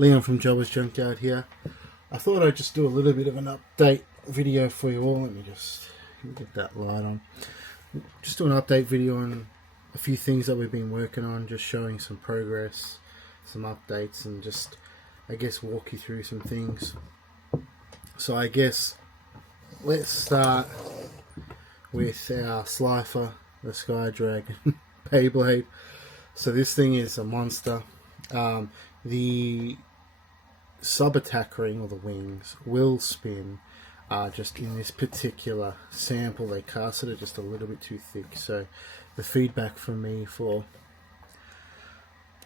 Leon from Jawas Junkyard here. I thought I'd just do a little bit of an update video for you all. Let me just get that light on. Just do an update video on a few things that we've been working on, just showing some progress, some updates, and just, I guess, walk you through some things. So I guess let's start with our Slifer, the Sky Dragon beyblade. So this thing is a monster. The sub-attack ring, or the wings, will spin. Just in this particular sample they casted it just a little bit too thick, so the feedback from me for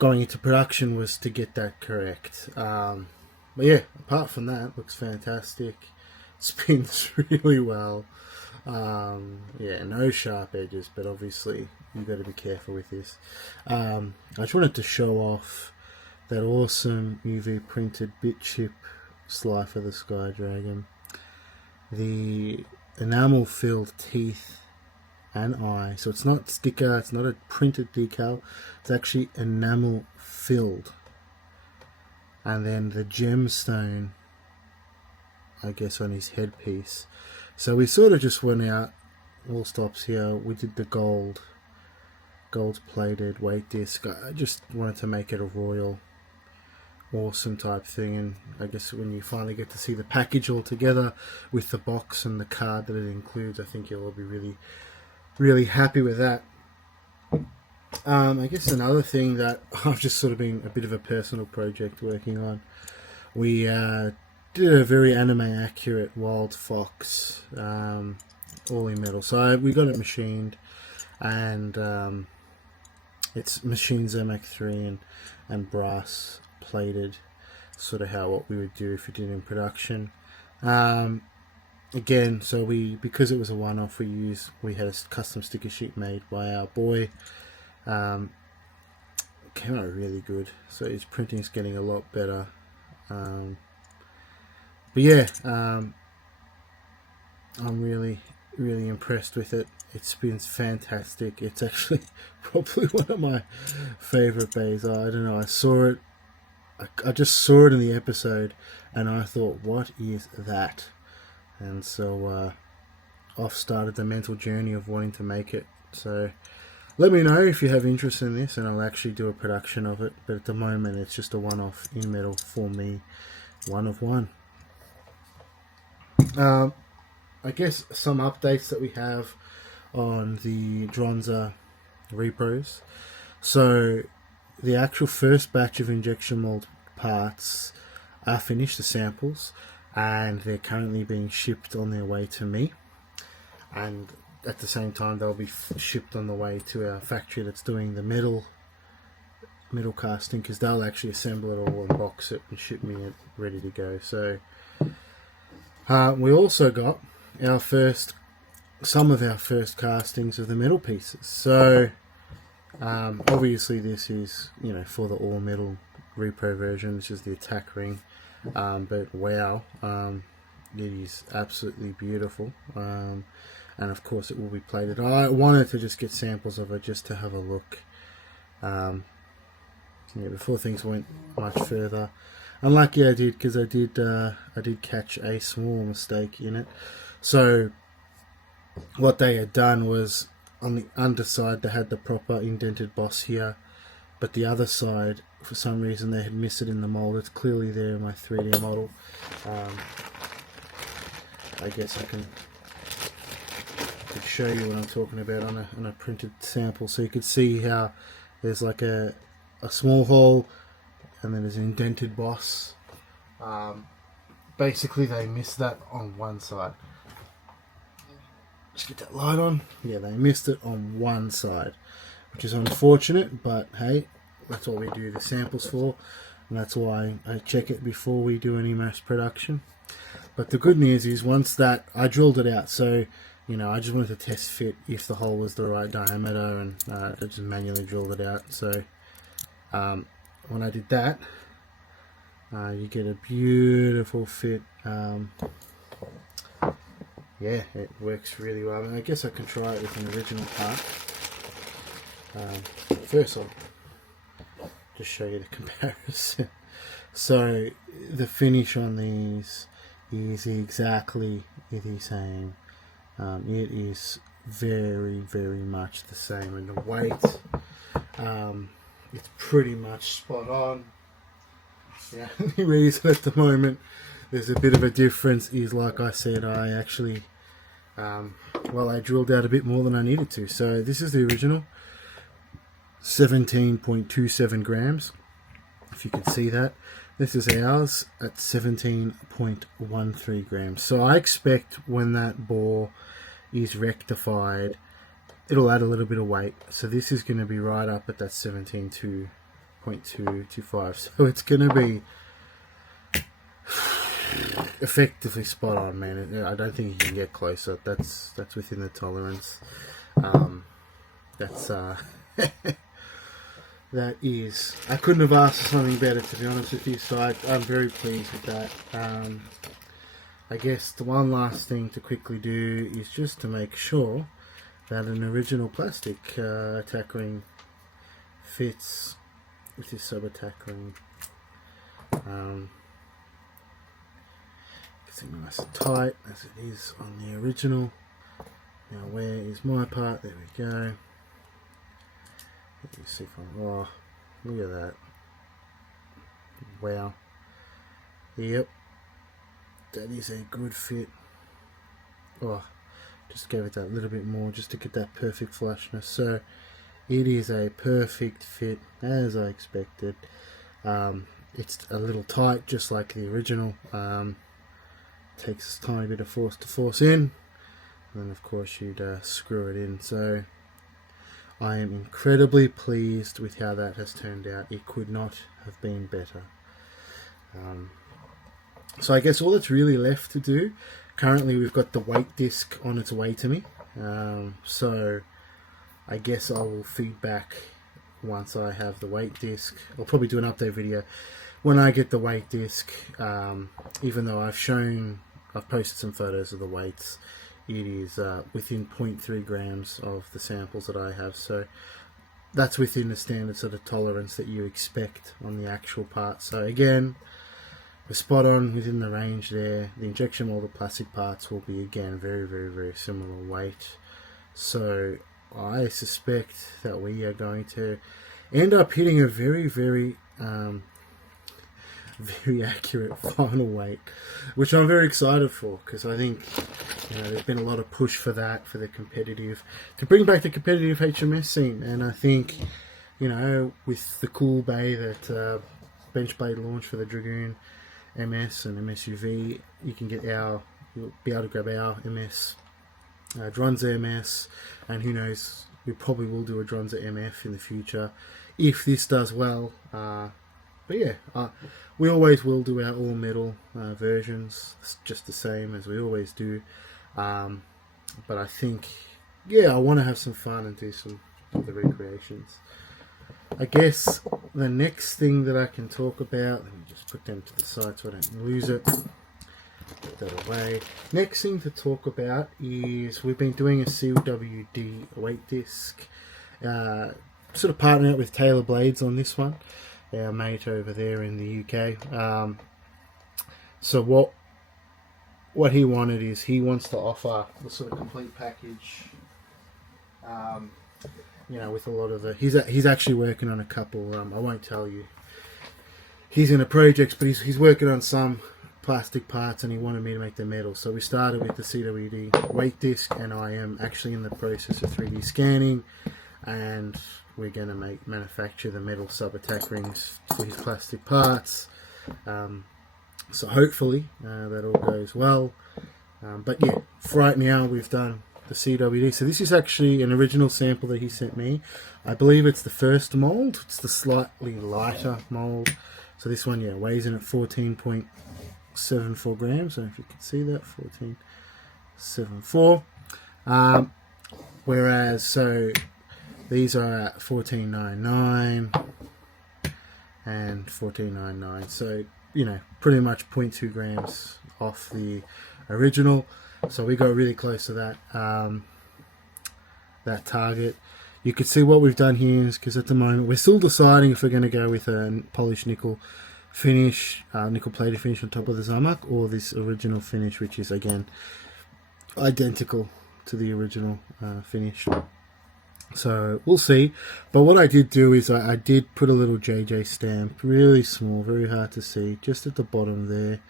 going into production was to get that correct. But yeah, apart from that, looks fantastic, spins really well. Yeah, no sharp edges, but obviously you've got to be careful with this. I just wanted to show off that awesome UV printed bit chip Slifer, the Sky Dragon. The enamel filled teeth and eye, so it's not sticker, it's not a printed decal, it's actually enamel filled. And then the gemstone, I guess, on his headpiece. So we sort of just went out, all stops here, we did the gold plated weight disc. I just wanted to make it a royal, awesome type thing, and I guess when you finally get to see the package all together with the box and the card that it includes, I think you'll all be really happy with that. I guess another thing that I've just sort of been a bit of a personal project working on, we did a very anime accurate wild fox, all in metal. So we got it machined, and it's machined Zermac 3 and brass plated, sort of what we would do if we did in production. Again, so because it was a one-off, we had a custom sticker sheet made by our boy. Came out really good, so his printing's getting a lot better. But yeah, I'm really impressed with it. It spins fantastic. It's actually probably one of my favorite bays. I don't know, I just saw it in the episode and I thought, what is that? And so off started the mental journey of wanting to make it. So let me know if you have interest in this, and I'll actually do a production of it. But at the moment it's just a one-off in metal for me, one of one. I guess some updates that we have on the Dranzer repros. So the actual first batch of injection mold parts are finished, the samples, and they're currently being shipped on their way to me, and at the same time they'll be shipped on the way to our factory that's doing the metal casting, because they'll actually assemble it all and box it and ship me it ready to go. So we also got some of our first castings of the metal pieces. So obviously this is, for the all metal repro version. This is the attack ring, but wow, it is absolutely beautiful, and of course it will be plated. I wanted to just get samples of it just to have a look, before things went much further. Unlucky I did, because I did catch a small mistake in it. So what they had done was, on the underside they had the proper indented boss here, but the other side, for some reason, they had missed it in the mold. It's clearly there in my 3D model. I guess I could show you what I'm talking about on a printed sample, so you could see how there's like a small hole and then there's an indented boss. Basically they missed that on one side. Just get that light on. Yeah, they missed it on one side, which is unfortunate, but hey, that's what we do the samples for, and that's why I check it before we do any mass production. But the good news is, once that, I drilled it out, so I just wanted to test fit if the hole was the right diameter, and I just manually drilled it out. So when I did that, you get a beautiful fit. Yeah, it works really well. I guess I can try it with an original part. First I'll just show you the comparison. So the finish on these is exactly the same. It is very, very much the same, and the weight, it's pretty much spot on. The only reason at the moment there's a bit of a difference is, like I said, I actually, I drilled out a bit more than I needed to. So this is the original, 17.27 grams, if you can see that. This is ours at 17.13 grams. So I expect when that bore is rectified, it'll add a little bit of weight. So this is going to be right up at that 17.225. So it's going to be effectively spot on, man. I don't think you can get closer. That's within the tolerance. That is, I couldn't have asked for something better, to be honest with you. So I'm very pleased with that. I guess the one last thing to quickly do is just to make sure that an original plastic attack ring fits with this sub attack ring. It's nice and tight as it is on the original. Now where is my part? There we go. Let me see if I'm, oh, look at that. Wow. Yep. That is a good fit. Oh, just gave it that little bit more just to get that perfect flushness. So it is a perfect fit as I expected. It's a little tight just like the original. Takes a tiny bit of force to force in, and then of course you'd screw it in. So I am incredibly pleased with how that has turned out. It could not have been better. So I guess all that's really left to do, currently we've got the weight disc on its way to me. So I guess I will feed back once I have the weight disc. I'll probably do an update video when I get the weight disc. Even though I've posted some photos of the weights, it is within 0.3 grams of the samples that I have. So that's within the standard sort of tolerance that you expect on the actual part. So again, we're spot on within the range there. The injection molded plastic parts will be again very, very, very similar weight. So I suspect that we are going to end up hitting a very, very very accurate final weight, which I'm very excited for, because I think there's been a lot of push for that, for the competitive, to bring back the competitive HMS scene. And I think with the cool bay that Benchblade launched for the Dragoon MS and MSUV, you'll be able to grab our MS, Dranzer MS, and who knows, we probably will do a Dranzer MF in the future if this does well. But yeah, we always will do our all metal versions. It's just the same as we always do. But I think, I want to have some fun and do some of the recreations. I guess the next thing that I can talk about, let me just put them to the side so I don't lose it. Put that away. Next thing to talk about is we've been doing a CWD weight disc. Sort of partnering up with Taylor Blades on this one, our mate over there in the UK. So what he wanted is he wants to offer the sort of complete package. With a lot of the, he's actually working on a couple. I won't tell you. He's in a project, but he's working on some plastic parts, and he wanted me to make the metal. So we started with the CWD weight disc, and I am actually in the process of 3D scanning, and we're going to manufacture the metal sub attack rings for his plastic parts. So hopefully that all goes well. But yeah, for right now we've done the CWD. So this is actually an original sample that he sent me. I believe it's the first mold. It's the slightly lighter mold. So this one, weighs in at 14.74 grams. So if you can see that, 14.74. Whereas, so these are at 14.99 and 14.99. So, pretty much 0.2 grams off the original. So we got really close to that that target. You can see what we've done here is, because at the moment we're still deciding if we're going to go with a polished nickel finish, nickel plated finish on top of the Zamak, or this original finish, which is again identical to the original finish. So we'll see. But what I did do is I did put a little JJ stamp, really small, very hard to see, just at the bottom there,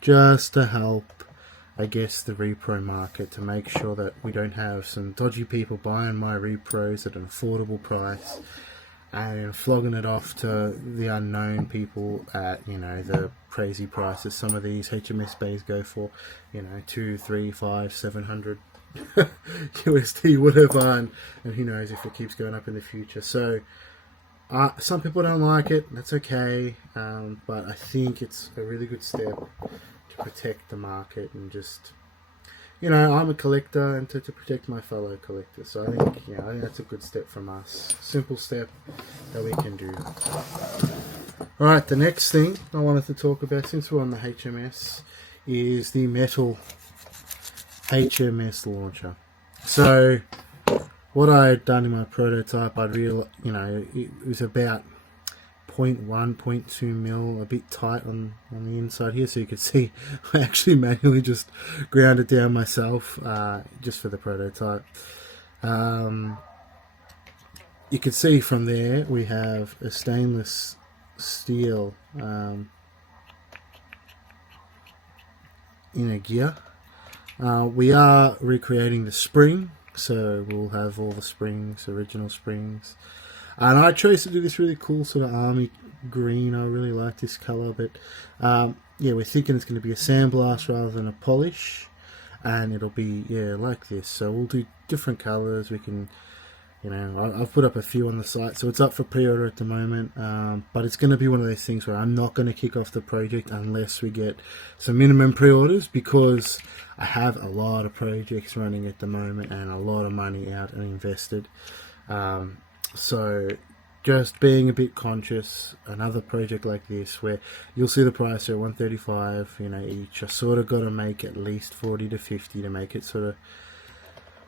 just to help, I guess, the repro market, to make sure that we don't have some dodgy people buying my repros at an affordable price and flogging it off to the unknown people at, you know, the crazy prices some of these HMS beys go for, you know, 2, 3, 5, 700 USD, whatever, and who knows if it keeps going up in the future. So some people don't like it, that's okay, but I think it's a really good step to protect the market and just, you know, I'm a collector, and to protect my fellow collectors. So I think, yeah, I think that's a good step from us. Simple step that we can do. Alright, the next thing I wanted to talk about, since we're on the HMS, is the metal HMS launcher. So what I had done in my prototype, I'd real, you know, it was about 0.1, 0.2 mil, a bit tight on the inside here, so you could see I actually manually just ground it down myself, just for the prototype. You can see from there we have a stainless steel inner gear. We are recreating the spring, so we'll have all the springs, original springs. And I chose to do this really cool sort of army green. I really like this colour, but yeah, we're thinking it's going to be a sandblast rather than a polish, and it'll be, yeah, like this. So we'll do different colours. We can, you know, I've put up a few on the site, so it's up for pre-order at the moment, but it's going to be one of those things where I'm not going to kick off the project unless we get some minimum pre-orders, because I have a lot of projects running at the moment and a lot of money out and invested. So just being a bit conscious, another project like this where you'll see the price at 135, you know, each, I sort of got to make at least 40 to 50 to make it sort of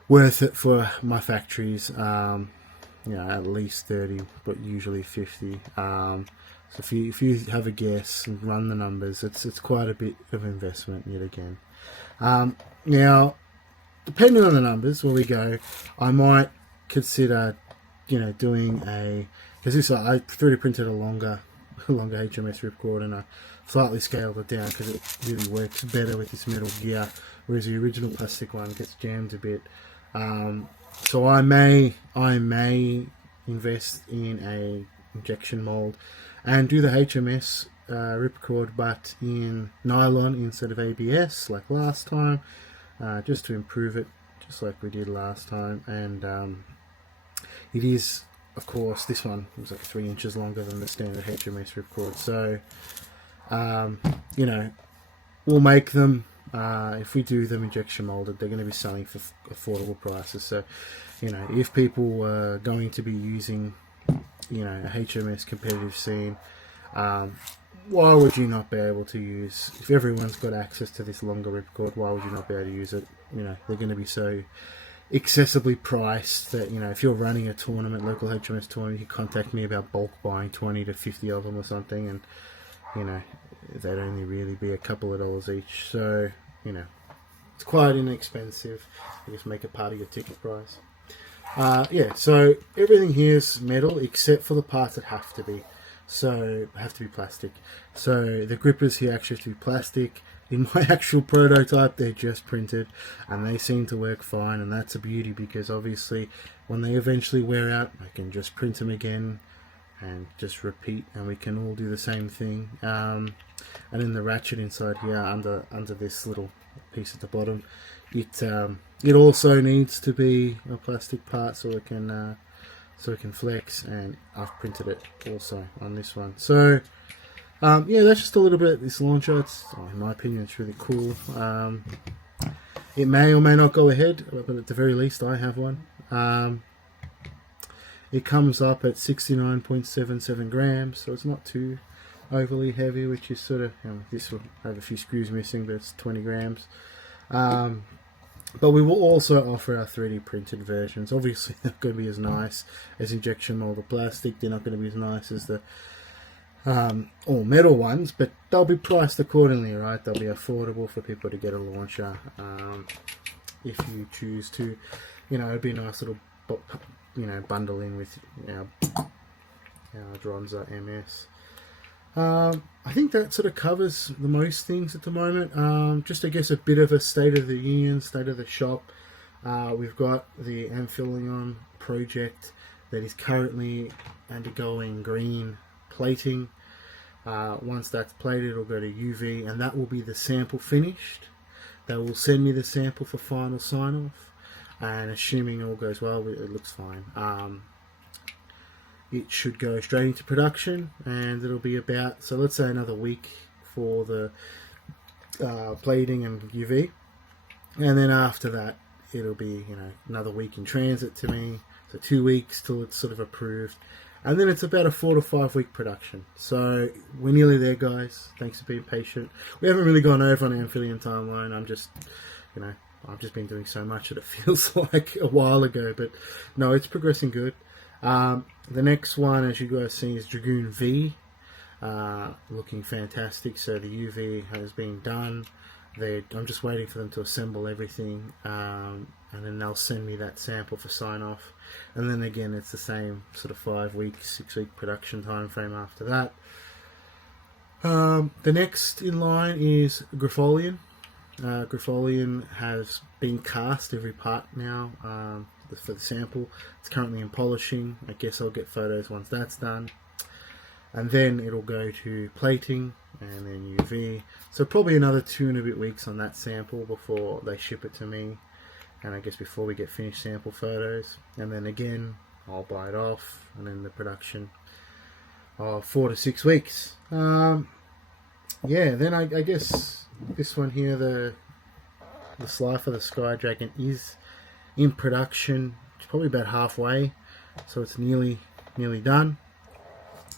worth it for my factories. You know, at least 30, but usually 50. So if you have a guess and run the numbers, it's quite a bit of investment yet again. Now, depending on the numbers where we go, I might consider, you know, doing because this, I 3D printed a longer HMS ripcord, and I slightly scaled it down because it really works better with this metal gear, whereas the original plastic one gets jammed a bit. So I may invest in a injection mold and do the HMS ripcord, but in nylon instead of ABS like last time, just to improve it, just like we did last time. And it is, of course, this one was like 3 inches longer than the standard HMS ripcord. So, you know, we'll make them. If we do them injection molded, they're going to be selling for affordable prices. So, you know, if people are going to be using, you know, a HMS competitive scene, why would you not be able to use, if everyone's got access to this longer ripcord, why would you not be able to use it? You know, they're going to be so accessibly priced that, you know, if you're running a tournament, local HMS tournament, you contact me about bulk buying 20 to 50 of them or something, and, you know, they'd only really be a couple of dollars each. So, you know, it's quite inexpensive. You just make it part of your ticket price. Yeah, so everything here is metal except for the parts that have to be. So, have to be plastic. So, the grippers here actually have to be plastic. In my actual prototype, they're just printed, and they seem to work fine, and that's a beauty, because obviously when they eventually wear out, I can just print them again and just repeat, and we can all do the same thing. And in the ratchet inside here, under this little piece at the bottom, it also needs to be a plastic part so it can flex, and I've printed it also on this one. So yeah, that's just a little bit of this launcher. In my opinion, it's really cool. It may or may not go ahead, but at the very least I have one. It comes up at 69.77 grams, so it's not too overly heavy, which is sort of, you know, this will have a few screws missing, but it's 20 grams. But we will also offer our 3D printed versions. Obviously they're not going to be as nice as injection molded plastic. They're not going to be as nice as the all metal ones, but they'll be priced accordingly, right? They'll be affordable for people to get a launcher if you choose to. You know, it'd be a nice little, bundle in with our Dranzer MS. I think that sort of covers the most things at the moment. Just, I guess, a bit of a state of the union, state of the shop. We've got the Amphileon project that is currently undergoing green plating. Once that's plated, it'll go to UV, and that will be the sample finished. They will send me the sample for final sign-off, and assuming all goes well, it looks fine. It should go straight into production, and it'll be about, so let's say another week for the plating and UV, and then after that it'll be another week in transit to me, so 2 weeks till it's sort of approved, and then it's about a 4 to 5 week production. So we're nearly there, guys. Thanks for being patient. We haven't really gone over on Amphileon timeline. I've just been doing so much that it feels like a while ago, but no, it's progressing good. The next one, as you guys see, is Dragoon V, looking fantastic. So the UV has been done. I'm just waiting for them to assemble everything, and then they'll send me that sample for sign off, and then again it's the same sort of 5 week, 6 week production time frame after that. The next in line is Grifolian. Grifolian has been cast every part now for the sample. It's currently in polishing. I guess I'll get photos once that's done, and then it'll go to plating and then UV. So probably another 2 and a bit weeks on that sample before they ship it to me, and I guess before we get finished sample photos, and then again I'll buy it off, and then the production of 4 to 6 weeks. Then I guess this one here, the Slifer, the Sky Dragon, is in production. It's probably about halfway, so it's nearly done.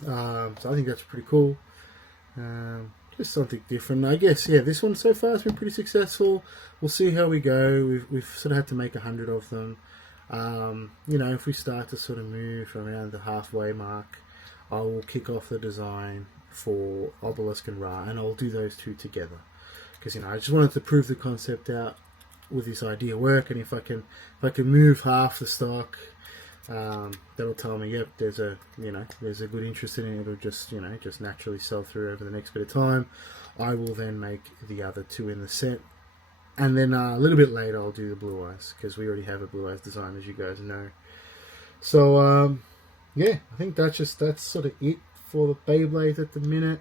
So I think that's pretty cool. Just something different, I guess. Yeah, this one so far has been pretty successful. We'll see how we go. We've sort of had to make 100 of them. If we start to sort of move around the halfway mark, I will kick off the design for Obelisk and Ra, and I'll do those two together, because I just wanted to prove the concept out with this idea work, and if I can move half the stock, that'll tell me, yep, there's a good interest in it. It'll just just naturally sell through over the next bit of time. I will then make the other two in the set, and then a little bit later I'll do the Blue Eyes, because we already have a Blue Eyes design, as you guys know. So I think that's sort of it for the Beyblades at the minute.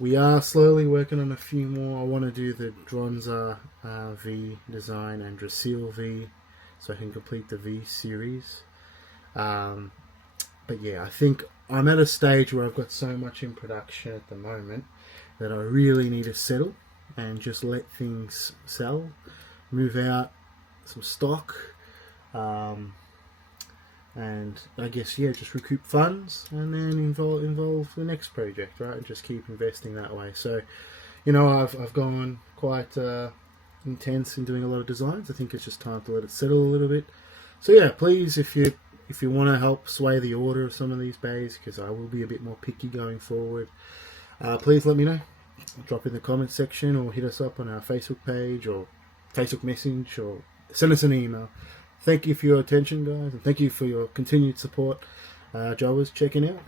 We are slowly working on a few more. I want to do the Dranzer V design and Drasil V, so I can complete the V series. But yeah, I think I'm at a stage where I've got so much in production at the moment that I really need to settle and just let things sell, move out some stock, and I guess just recoup funds, and then involve the next project, right? And just keep investing that way. So, I've gone quite intense in doing a lot of designs. I think it's just time to let it settle a little bit. So yeah, please, if you want to help sway the order of some of these bays, because I will be a bit more picky going forward, please let me know. Drop in the comment section, or hit us up on our Facebook page, or Facebook message, or send us an email. Thank you for your attention, guys, and thank you for your continued support. Jawas checking out.